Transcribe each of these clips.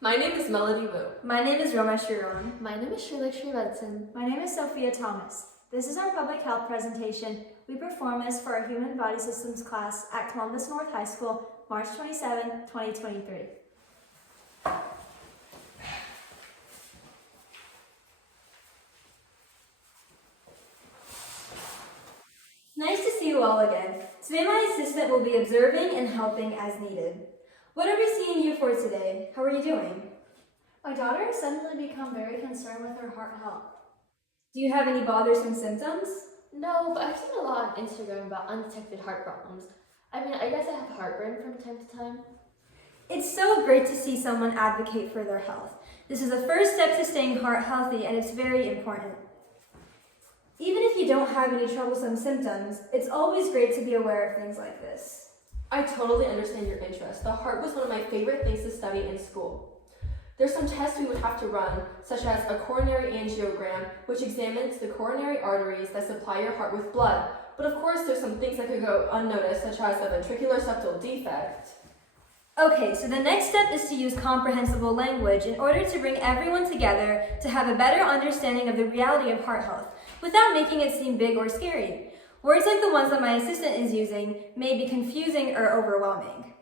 My name is Melody Wu. My name is Roma Shiron. My name is Shrila Srivatsan. My name is Sophia Thomas. This is our public health presentation. We perform this for our Human Body Systems class at Columbus North High School, March 27, 2023. Nice to see you all again. Today my assistant will be observing and helping as needed. What are we seeing you for today? How are you doing? My daughter has suddenly become very concerned with her heart health. Do you have any bothersome symptoms? No, but I've seen a lot on Instagram about undetected heart problems. I guess I have heartburn from time to time. It's so great to see someone advocate for their health. This is the first step to staying heart healthy, and it's very important. Even if you don't have any troublesome symptoms, it's always great to be aware of things like this. I totally understand your interest. The heart was one of my favorite things to study in school. There's some tests we would have to run, such as a coronary angiogram, which examines the coronary arteries that supply your heart with blood. But of course, there's some things that could go unnoticed, such as a ventricular septal defect. Okay, so the next step is to use comprehensible language in order to bring everyone together to have a better understanding of the reality of heart health, without making it seem big or scary. Words like the ones that my assistant is using may be confusing or overwhelming.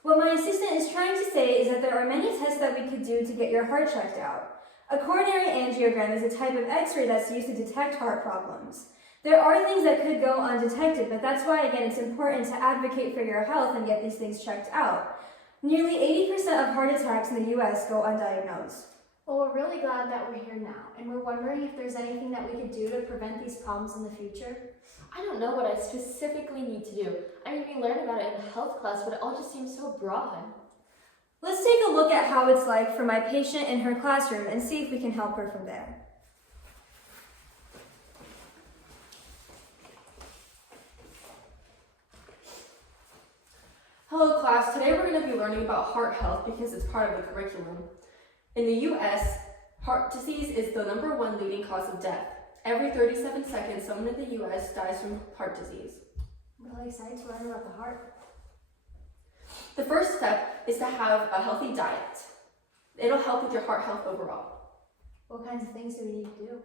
What my assistant is trying to say is that there are many tests that we could do to get your heart checked out. A coronary angiogram is a type of x-ray that's used to detect heart problems. There are things that could go undetected, but that's why, again, it's important to advocate for your health and get these things checked out. Nearly 80% of heart attacks in the U.S. go undiagnosed. Well, we're really glad that we're here now, and we're wondering if there's anything that we could do to prevent these problems in the future. I don't know what I specifically need to do. We learn about it in health class, but it all just seems so broad. Let's take a look at how it's like for my patient in her classroom and see if we can help her from there. Hello class, today we're going to be learning about heart health because it's part of the curriculum. In the US, heart disease is the #1 leading cause of death. Every 37 seconds, someone in the US dies from heart disease. I'm really excited to learn about the heart. The first step is to have a healthy diet. It'll help with your heart health overall. What kinds of things do we need to do?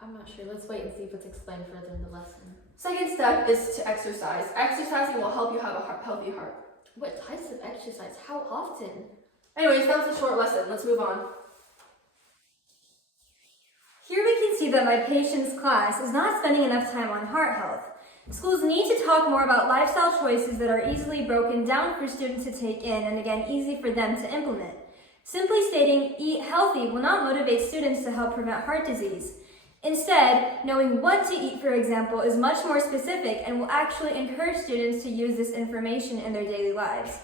I'm not sure. Let's wait and see if it's explained further in the lesson. Second step is to exercise. Exercising will help you have a healthy heart. What types of exercise? How often? Anyways, that was a short lesson. Let's move on. Here we can see that my patient's class is not spending enough time on heart health. Schools need to talk more about lifestyle choices that are easily broken down for students to take in and, again, easy for them to implement. Simply stating eat healthy will not motivate students to help prevent heart disease. Instead, knowing what to eat, for example, is much more specific and will actually encourage students to use this information in their daily lives.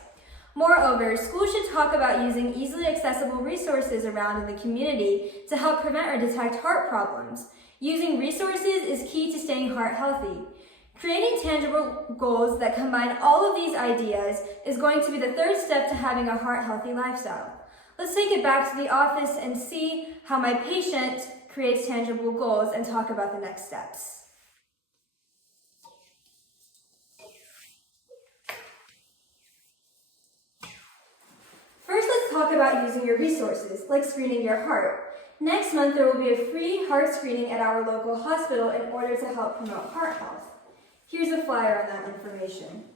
Moreover, schools should talk about using easily accessible resources around in the community to help prevent or detect heart problems. Using resources is key to staying heart healthy. Creating tangible goals that combine all of these ideas is going to be the third step to having a heart-healthy lifestyle. Let's take it back to the office and see how my patient creates tangible goals and talk about the next steps. First, let's talk about using your resources, like screening your heart. Next month, there will be a free heart screening at our local hospital in order to help promote heart health. Here's a flyer on that information.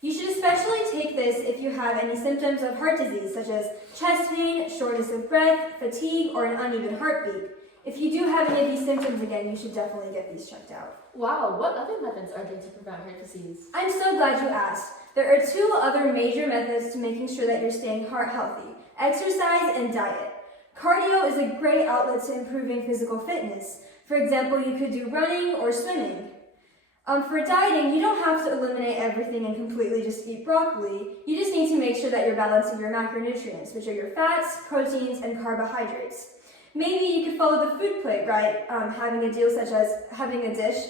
You should especially take this if you have any symptoms of heart disease, such as chest pain, shortness of breath, fatigue, or an uneven heartbeat. If you do have any of these symptoms, again, you should definitely get these checked out. Wow, what other methods are there to prevent heart disease? I'm so glad you asked. There are 2 other major methods to making sure that you're staying heart healthy: exercise and diet. Cardio is a great outlet to improving physical fitness. For example, you could do running or swimming. For dieting, you don't have to eliminate everything and completely just eat broccoli. You just need to make sure that you're balancing your macronutrients, which are your fats, proteins, and carbohydrates. Maybe you could follow the food plate, right? Having a dish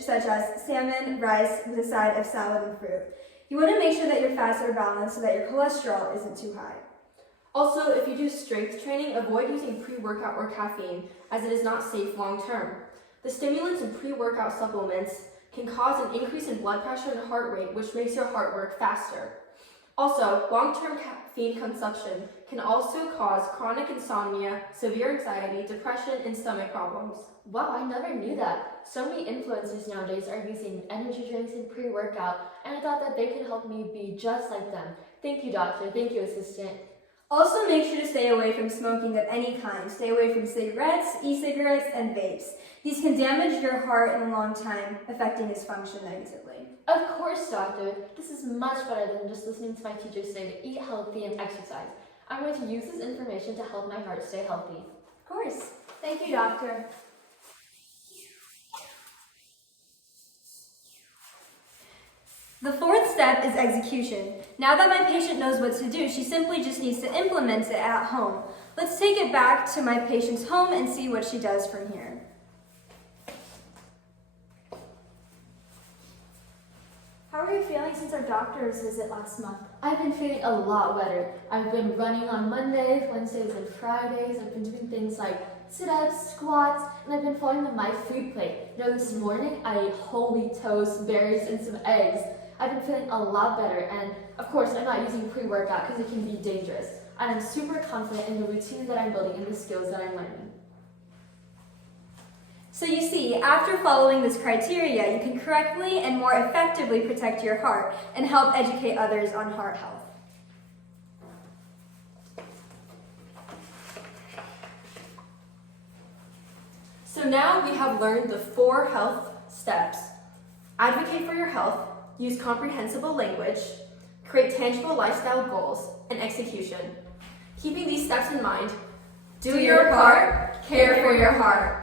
such as salmon, rice, with a side of salad and fruit. You want to make sure that your fats are balanced so that your cholesterol isn't too high. Also, if you do strength training, avoid using pre-workout or caffeine, as it is not safe long-term. The stimulants in pre-workout supplements can cause an increase in blood pressure and heart rate, which makes your heart work faster. Also, long-term caffeine consumption can also cause chronic insomnia, severe anxiety, depression, and stomach problems. Wow, I never knew that. So many influencers nowadays are using energy drinks and pre-workout, and I thought that they could help me be just like them. Thank you, doctor. Thank you, assistant. Also, make sure to stay away from smoking of any kind. Stay away from cigarettes, e-cigarettes, and vapes. These can damage your heart in a long time, affecting its function negatively. Of course, doctor. This is much better than just listening to my teacher say to eat healthy and exercise. I'm going to use this information to help my heart stay healthy. Of course. Thank you, doctor. The fourth step is execution. Now that my patient knows what to do, she simply just needs to implement it at home. Let's take it back to my patient's home and see what she does from here. How are you feeling since our doctor's visit last month? I've been feeling a lot better. I've been running on Mondays, Wednesdays, and Fridays. I've been doing things like sit-ups, squats, and I've been following my food plate. You know, this morning I ate whole wheat toast, berries, and some eggs. I've been feeling a lot better, and of course I'm not using pre-workout because it can be dangerous. And I'm super confident in the routine that I'm building and the skills that I'm learning. So you see, after following this criteria, you can correctly and more effectively protect your heart and help educate others on heart health. So now we have learned the 4 health steps. Advocate for your health, use comprehensible language, create tangible lifestyle goals, and execution. Keeping these steps in mind, do your part, care for your heart.